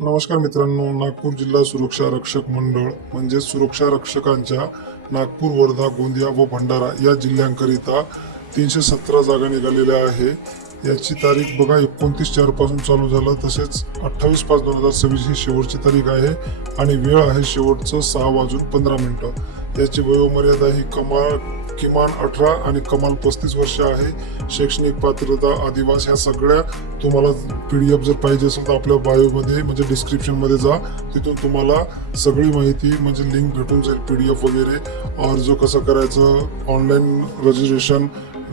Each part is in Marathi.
नमस्कार मित्रांनो, नागपूर जिल्हा सुरक्षा रक्षक मंडळ म्हणजे सुरक्षा रक्षकांच्या नागपूर, वर्धा, गोंदिया व भंडारा या जिल्ह्यांकरिता 317 जागा निघालेल्या आहे। याची तारीख बघा 29/4 पासून चालू झालं, तसेच 28/5/2026 ही शेवटची तारीख आहे आणि वेळ आहे शेवटचं 6:15 याची वयोमर्यादा ही किमान 18 आणि कमाल 35 वर्ष आहे। शैक्षणिक पात्रता, आदिवास ह्या सगळ्या तुम्हाला PDF जर पाहिजे असेल तर आपल्या बायोमध्ये म्हणजे डिस्क्रिप्शनमध्ये जा, तिथून तुम्हाला सगळी माहिती म्हणजे लिंक भेटून जाईल, PDF वगैरे, अर्ज कसं करायचं, ऑनलाईन रजिस्ट्रेशन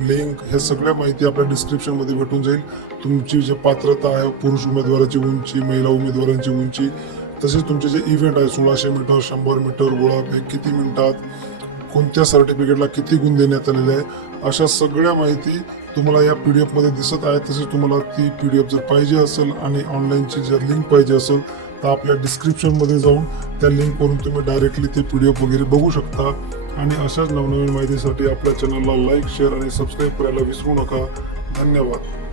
लिंक, हे सगळ्या माहिती आपल्या डिस्क्रिप्शनमध्ये भेटून जाईल। तुमची जे पात्रता आहे, पुरुष उमेदवाराची उंची, महिला उमेदवारांची उंची, तसेच तुमचे जे इव्हेंट आहे 1600 मीटर, 100 मीटर, गोळाफेक किती मिनिटात, कोणत्या सर्टिफिकेटला किती गुण देण्यात आलेले आहे, अशा सगळ्या माहिती तुम्हाला या PDF मध्ये दिसत आहे। तसेच तुम्हाला ती PDF जर पाहिजे असेल आणि ऑनलाईनची जर लिंक पाहिजे असेल तर आपल्या डिस्क्रिप्शनमध्ये जाऊन त्या लिंकवरून तुम्ही डायरेक्टली ते PDF वगैरे बघू शकता। आणि अशाच नवनवीन माहितीसाठी आपल्या चॅनलला लाईक, शेअर आणि सबस्क्राईब करायला विसरू नका। धन्यवाद।